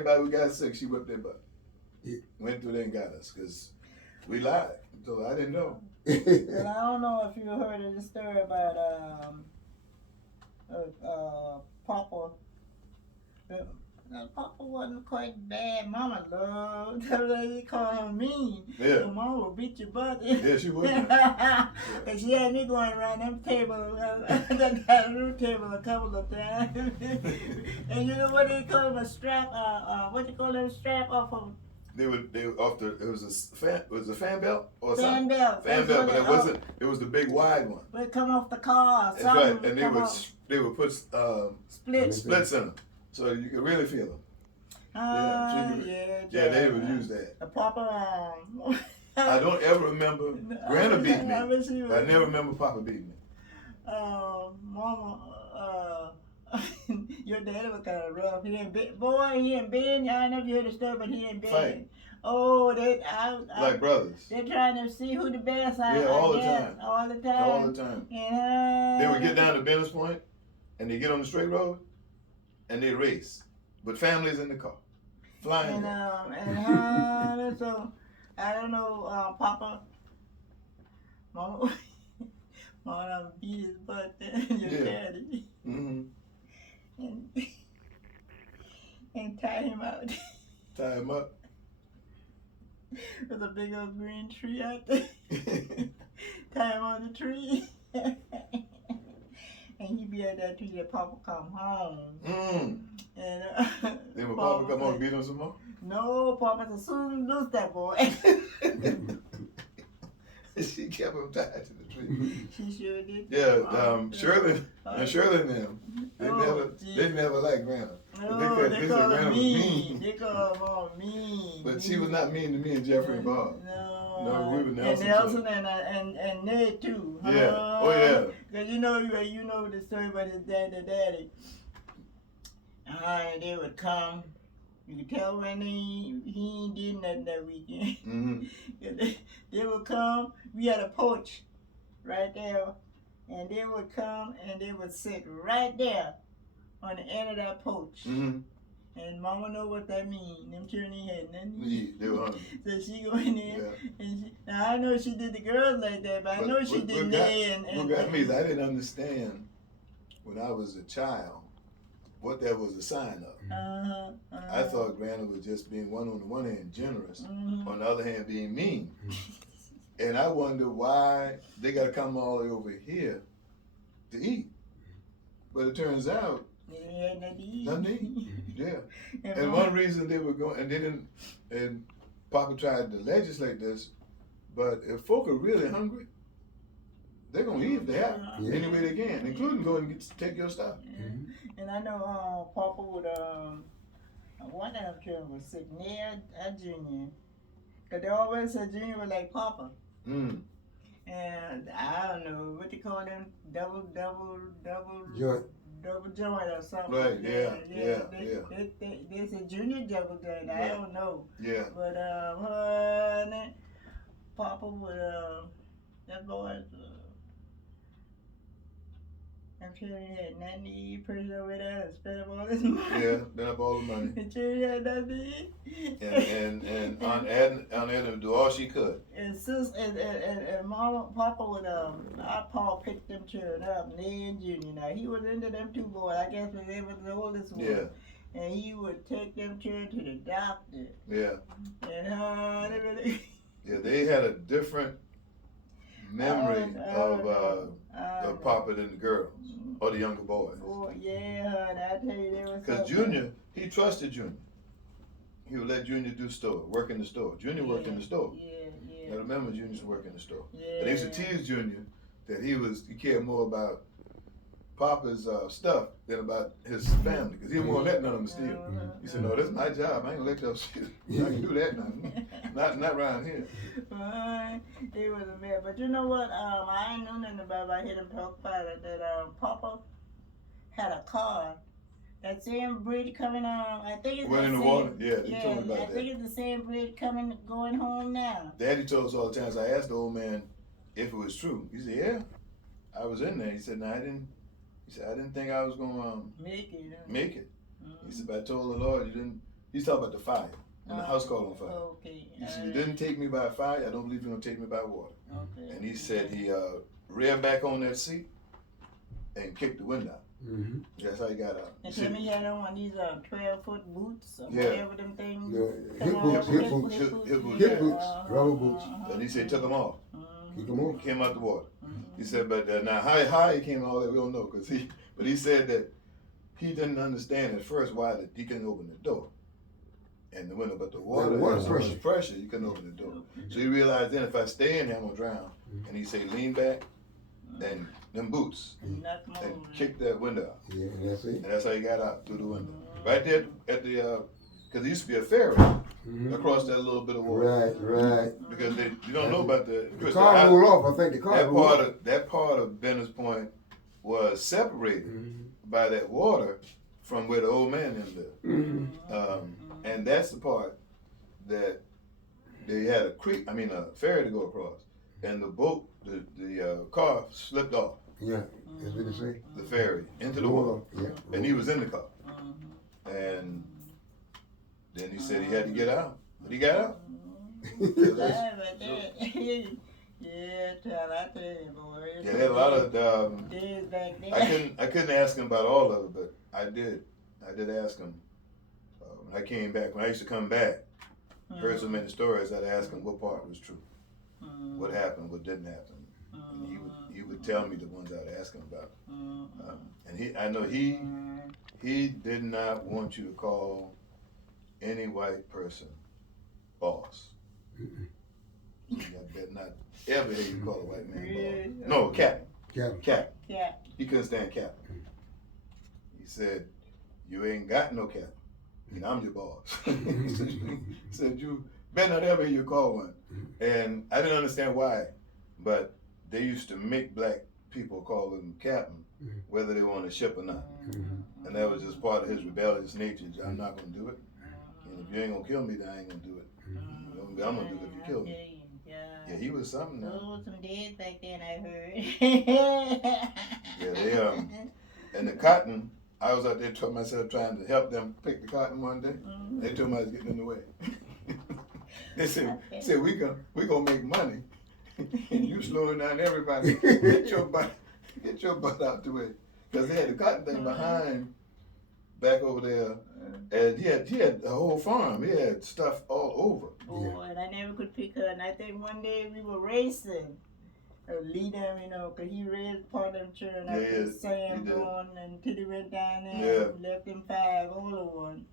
everybody who got sick, she whipped their butt. Yeah. Went through there and got us because we lied. So I didn't know. And I don't know if you heard of the story about Papa. Papa wasn't quite bad. Mama loved her. They call her mean. Yeah. But Mama would beat your butt. Yeah, she would. And she had me going around them tables, that room table a couple of times. And you know what they call them, a strap, what you call them, strap off of They were off the. It was a fan belt or fan something. belt. Fan belt, but it wasn't. It was the big wide one. Would come off the car. That's right, and they would put splits. splits in them, so you could really feel them. Yeah, they would use that. The Papa. I don't ever remember Grandma beat me. I never remember Papa beating me. Mama, your daddy was kind of rough. He ain't been, I never heard the story, but he ain't been. Fight. Oh, Like brothers. They're trying to see who the best. Yeah, all the time. All the time. All the time. Yeah. They would get down to Benners Point, and they get on the straight road, and they race, with families in the car, flying. So I don't know, Papa, Mama, Mama beat his butt. Your daddy. Mm-hmm. And tie him out. Tie him up. There's a big old green tree out there. Tie him on the tree. And he be at that tree that Papa come home. And then when Papa come home, beat him some more? No, Papa said, soon lose that boy. She kept him tied to the tree. She sure did. Yeah, Shirley and them, they never liked Grandma. No, they call her mean. They call her all mean. But she was not mean to me and Jeffrey and Bob. No, we were Nelson. And Nelson and Ned too. Yeah. Oh yeah. Cause you know the story about his daddy. They would come. You could tell when he ain't did nothing that weekend. Mm-hmm. They would come. We had a porch right there, and they would come and they would sit right there on the end of that porch. Mm-hmm. And Mama know what that mean. Them children ain't had nothing. Yeah, they were hungry. So she go in there, and now I know she did the girls like that, but I know she did Nay and what got me is I didn't understand when I was a child what that was a sign of. I thought Grandma was just being on the one hand generous, on the other hand being mean. And I wonder why they got to come all the way over here to eat. But it turns out, nothing to eat. Yeah. And one reason they were going, and they didn't, and Papa tried to legislate this, but if folk are really hungry, they're going to eat if they have any way they can, including going and take your stuff. And I know Papa would, one of them children was sick, Ned Junior. Because they always said Junior was like Papa. And I don't know, what they call them, double joint or something. Right, yeah. They said Junior double joint, I don't know. Yeah. But, Papa would, that boy, I'm sure he had nothing to eat, pretty over there and spent up all this money. Yeah, spent up all the money. I'm sure he had nothing to eat. And Aunt Edna would do all she could. And Papa would, our Pa picked them children up, Ned and Junior. Now, he was into them two boys, I guess, but they was the oldest one. Yeah. And he would take them children to the doctor. Yeah. And they really... Yeah, they had a different memory of Papa than the girls or the younger boys. Oh, yeah, and I tell you, they was... Because Junior, he trusted Junior. He would let Junior do work in the store. Junior worked in the store. I remember Junior's work in the store. And they used to tease Junior that he cared more about Papa's stuff than about his family, because he didn't want to let none of them steal. He said, "No, that's my job. I ain't gonna let y'all steal. I can do that now. Not around here." It was a mess. But you know what? I ain't know nothing about it. I heard him talk about it. That Papa had a car. That same bridge coming on. I think it's Went in the water. Yeah, he told me about that. I think it's the same bridge going home now. Daddy told us all the time. So I asked the old man if it was true. He said, "Yeah, I was in there." He said, "No, I didn't." He said, "I didn't think I was gonna make it." He said, "But I told the Lord, you He's talking about the fire. And the house caught on fire. Okay. He said, you didn't take me by fire, I don't believe you're going to take me by water. Okay. And he said he reared back on that seat and kicked the window out. Mm-hmm. That's how he got out. And tell me he had on one of these 12-foot boots or Yeah. whatever them things. Yeah, Come on, hip boots, hip boots, rubber boots. And he said he took them off. Kick them off. Came out the water. He said, but now how he came all that we don't know, but he said that he didn't understand at first why he couldn't open the door and the window, but the water had so much pressure you couldn't open the door. So he realized then if I stay in here I'm gonna drown. And he said lean back and them boots and kick that window out. Yeah, and that's it. And that's how he got out through the window. Right there at the because there used to be a ferry across that little bit of water. Right. Because you don't know about the car rolled off. I think the car rolled off. That part of Benner's Point was separated by that water from where the old man in lived. And that's the part that they had a ferry to go across, and the boat, the car slipped off. Yeah, that's what they say. The ferry into the water, and he was in the car. Mm-hmm. And then he said he had to get out, but he got out. Yeah, I tell you, boy. Yeah, they had a lot of. Days back then. I couldn't ask him about all of it, but I did ask him. When I came back, when I used to come back, heard so many stories, I'd ask him what part was true, what happened, what didn't happen, and he would tell me the ones I'd ask him about. And I know he did not want you to call any white person boss. I bet not ever hear you call a white man boss. No, captain. He couldn't stand captain. He said, you ain't got no captain. And I'm your boss. He said, you better not ever hear you call one. And I didn't understand why, but they used to make black people call him captain, whether they were on a ship or not. And that was just part of his rebellious nature. I'm not going to do it. And if you ain't going to kill me, then I ain't going to do it. I'm going to do it if you kill me. Yeah, he was something. Those were some days back then, I heard. Yeah, and the cotton, I was out there trying to help them pick the cotton one day. They told me I was getting in the way. They said we gonna make money, and you slowing down everybody. Get your butt out the way, because they had the cotton thing behind, back over there, and he had a whole farm. He had stuff all over. Oh, and I never could pick her. And I think one day we were racing. Lead him, because he raised part of them children after Sam gone until he went down there and left them 5 older ones.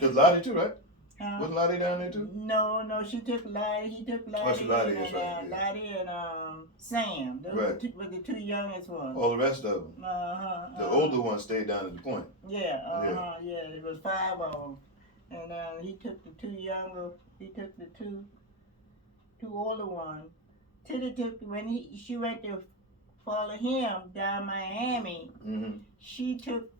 Took Lottie too, right? Wasn't Lottie down there too? No, she took Lottie. He took Lottie, Lottie and Sam. Those were the 2 youngest ones. All the rest of them. The older one stayed down at the point. Yeah. It was 5 of them. And he took the 2 younger, he took the two older ones. Tilly took, when she went to follow him down Miami, she took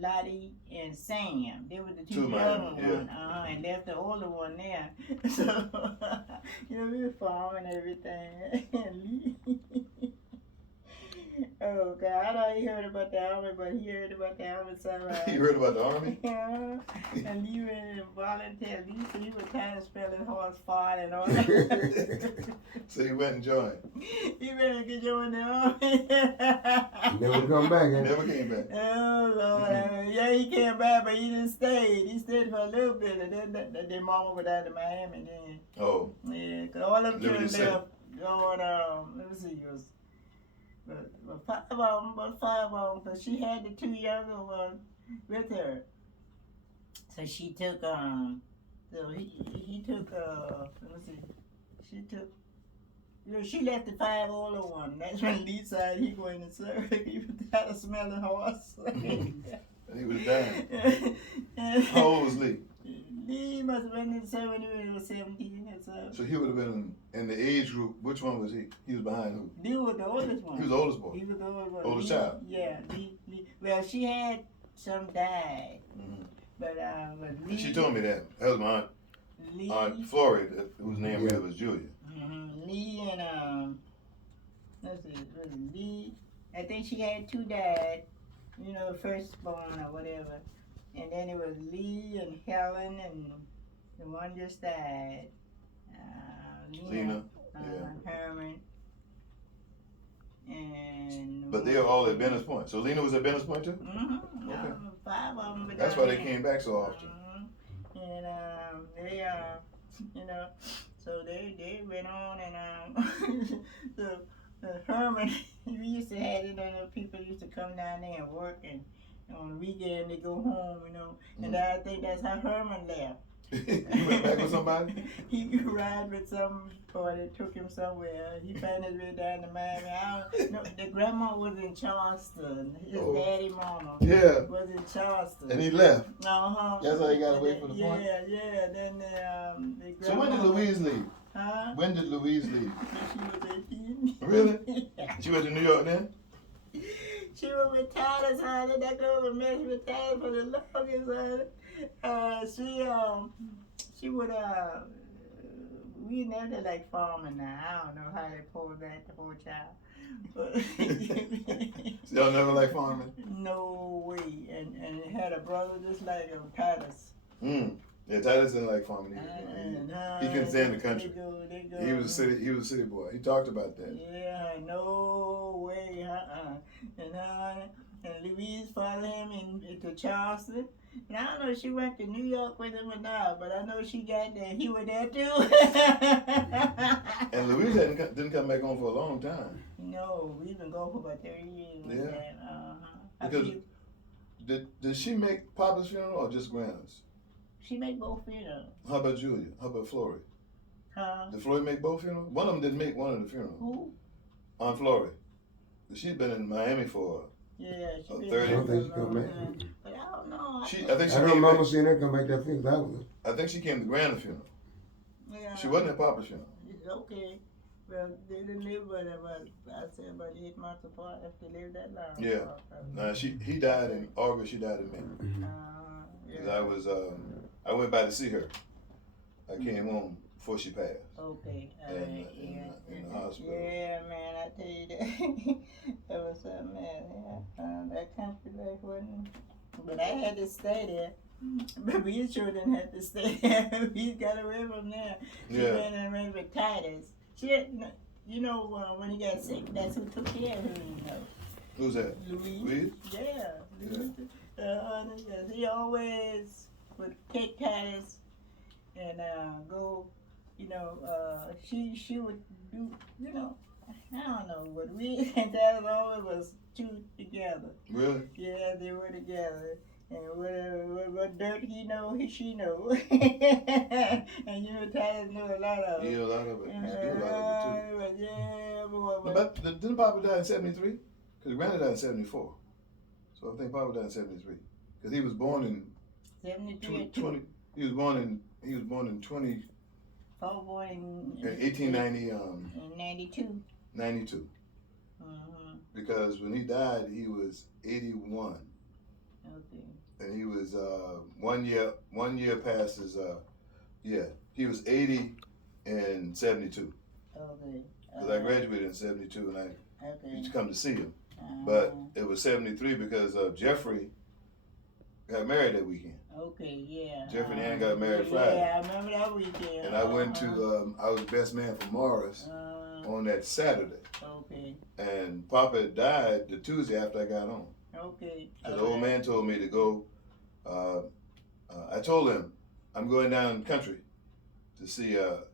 Lottie and Sam. They were the 2 younger ones, and left the older one there. So, we were farming everything. Oh God, I know he heard about the army, but he heard about the army somehow. You heard about the army? Yeah. And he went volunteer. He was kind of spelling horse fart and all that. So he went and joined. He went and joined the army. He never come back, huh? Never came back. Oh Lord. Yeah, he came back, but he didn't stay. He stayed for a little bit, and then their mama went out to Miami then. Oh. Yeah, because all of them children left going, let me see, it was but 5 of them, because she had the 2 younger ones with her. So she took, so he took, let me see, she took, she left the 5 older ones. That's when Lee said he going to serve. He was tired of smelling horse. And he was dying. How old was Lee? Lee must have been in 70 when he was 17 or so. So he would have been in the age group. Which one was he? He was behind who? Lee was the oldest one. He was the oldest boy. He was the oldest one. Oldest child. Yeah. Lee. Well, she had some died, but Lee. She told me that. That was my aunt Florrie, whose name was Julia. Lee and let's see, was it Lee? I think she had 2 died. Firstborn or whatever. And then it was Lee and Helen and the one just died. Lena. Herman. And But they are all at Bennett Point. So Lena was at Bennett Point too? Mm-hmm. Okay. 5 of them. That's why they came back so often. And they you know, so they went on and the Herman, we used to have, you know, people used to come down there and work, and on the weekend they go home, you know, and I think that's how Herman left. You went back with somebody? He ride with some, or they took him somewhere. He found his way down to Miami. I don't know. The grandma was in Charleston. His daddy, mama, was in Charleston. And he left. That's how he got away from the point. Yeah. Then the so when did Louise leave? Huh? When did Louise leave? She was 18. Really? She went to New York then? She was with Titus, honey. That girl was messing with Titus for the longest, honey. She would, we never like farming now. I don't know how they pulled that, the whole child. But y'all never like farming? No way. And had a brother just like him, Titus. Yeah, Titus didn't like farming either. He couldn't stand the country. They go. He was a city boy. He talked about that. Yeah, no way, And Louise followed him into Charleston. And I don't know if she went to New York with him or not, but I know she got there. He was there too. And Louise didn't come back home for a long time. No, we've been gone for about 30 years. Yeah. Because did she make Papa's funeral or just Grandma's? She made both funerals. How about Julia? How about Flory? Did Flory make both funerals? One of them didn't make one of the funerals. Who? Aunt Flory. She's been in Miami for 30. I don't think she come back. But I don't know. I don't remember seeing her come back that funeral. I think she came to Grandma's funeral. Yeah. She wasn't at Papa's funeral. Okay. Well, they didn't live but I said about 8 months apart if they lived that long. Yeah. He died in August, she died in May. Yeah. I went by to see her. I came home before she passed. Okay. In the hospital. Yeah, man, I tell you that. That was something, man. That country life wasn't. But I had to stay there. But we sure didn't have to stay there. We got away from there. She went and went with Titus. You know, when he got sick, that's who took care of him, you know. Who's that? Louise? Yeah. Louise. He always would take Titus and go, you know, she would do, you know, I don't know, but we and Titus always was two together. Really? Yeah, they were together. And what dirt he know, she know. And you know, Titus knew a lot of it. Yeah, a lot of it. He knew a lot of it too. Yeah, but didn't Papa die in 73? Because Granny died in 74. So I think Papa died in 73. Because he was born in 73. 20. He was born in 20. Paul born in 1890. In 92. 92. Because when he died, he was 81. Okay. And he was 1 year past his he was 80 in 72. Okay. Because I graduated in 72 and I used to come to see him. Uh-huh. But it was 73 because Jeffrey got married that weekend. Okay, yeah. Jeffrey and Ann got married Friday. Yeah, I remember that weekend. And I went to, I was best man for Morris on that Saturday. Okay. And Papa died the Tuesday after I got home. Okay. The old man told me to go. I told him I'm going down the country to see to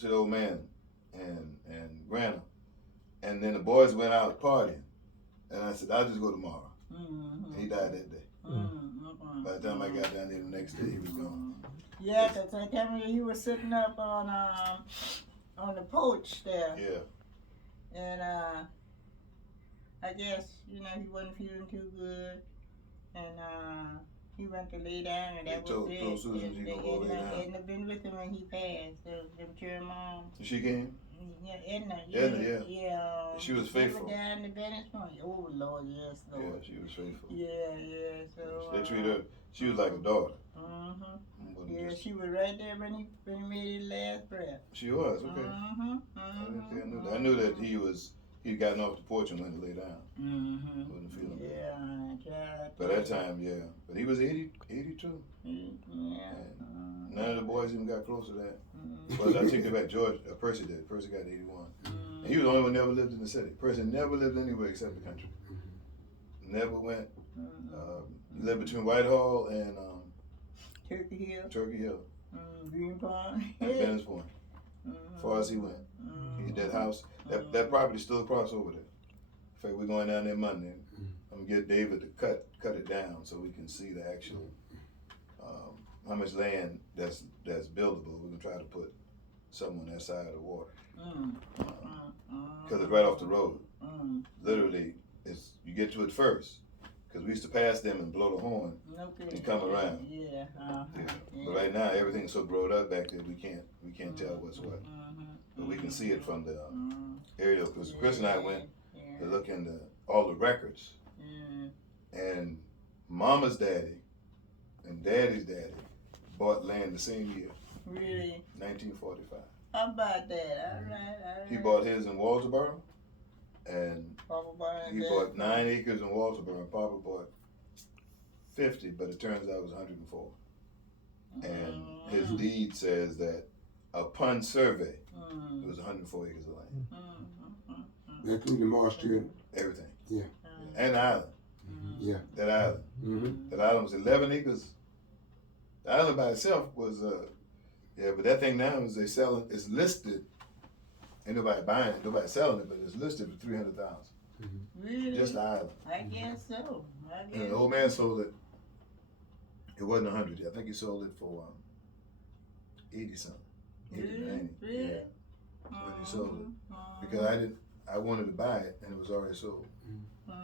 the old man and Grandma. And then the boys went out partying. And I said, I'll just go tomorrow. And he died that day. By the time I got down there the next day, he was gone. Yeah, because I tell me he was sitting up on the porch there. Yeah. And I guess, you know, he wasn't feeling too good. And he went to lay down, and that was it. Told Susan she could go lay down. Edna been with him when he passed. Them cheering moms. She came? Yeah, Edna. Yeah. She was faithful. They were down the Bennett's point. Oh, Lord, yes, Lord. Yeah, she was faithful. Yeah, so. They treated her, she was like a daughter. Yeah, she was right there when he made his last breath. She was, okay. I knew that he was he'd gotten off the porch and went to lay down. Mm-hmm. Wasn't feeling good. Yeah, By that time, yeah. But he was 82. Yeah. None of the boys even got close to that. Well, I take it back. Percy did. Percy got 81. And he was the only one who never lived in the city. Percy never lived anywhere except the country. Never went. Lived between Whitehall and Turkey Hill. Green Pond. And Bennett's Point. As far as he went. He had that house. That property's still across over there. In fact, we're going down there Monday. I'm gonna get David to cut it down so we can see the actual how much land that's buildable. We're gonna try to put something on that side of the water because it's right off the road. Literally, it's you get to it first because we used to pass them and blow the horn and come around. Yeah. But right now everything's so grown up back there we can't tell what's what. But we can see it from the aerial because Chris and I went to look into all the records. And Mama's daddy and Daddy's daddy bought land the same year. Really? 1945. How about that? All right. He bought his in Walterboro, and he bought 9 acres in Walterboro, and Papa bought 50, but it turns out it was 104. And his deed says that upon survey, it was 104 acres of land. Including Marsh Street. Everything. Yeah. And the island. Yeah. That island. That island was 11 acres. The island by itself was, but that thing now is it's listed. Ain't nobody buying it, nobody selling it, but it's listed for $300,000. Really? Just the island. I guess so. And the old man sold it. It wasn't 100 yet. I think he sold it for 80 something. 80 to 90. Really? Yeah. When he sold it, because I wanted to buy it and it was already sold.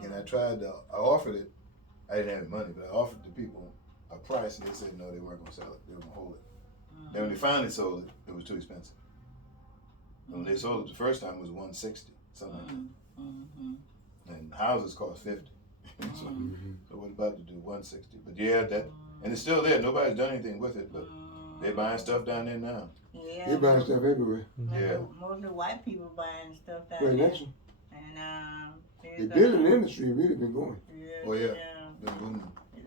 And I offered it. I didn't have any money, but I offered the people a price, and they said no, they weren't going to sell it. They were going to hold it. Then when they finally sold it, it was too expensive. And when they sold it the first time, it was $160, something like that. And houses cost $50. So we're about to do $160. But yeah, and it's still there. Nobody's done anything with it, but they're buying stuff down there now. Yeah. They're buying stuff everywhere. Yeah. Mostly white people buying stuff down Right there. next one. And The building industry really been going. Yeah. Oh yeah, been booming.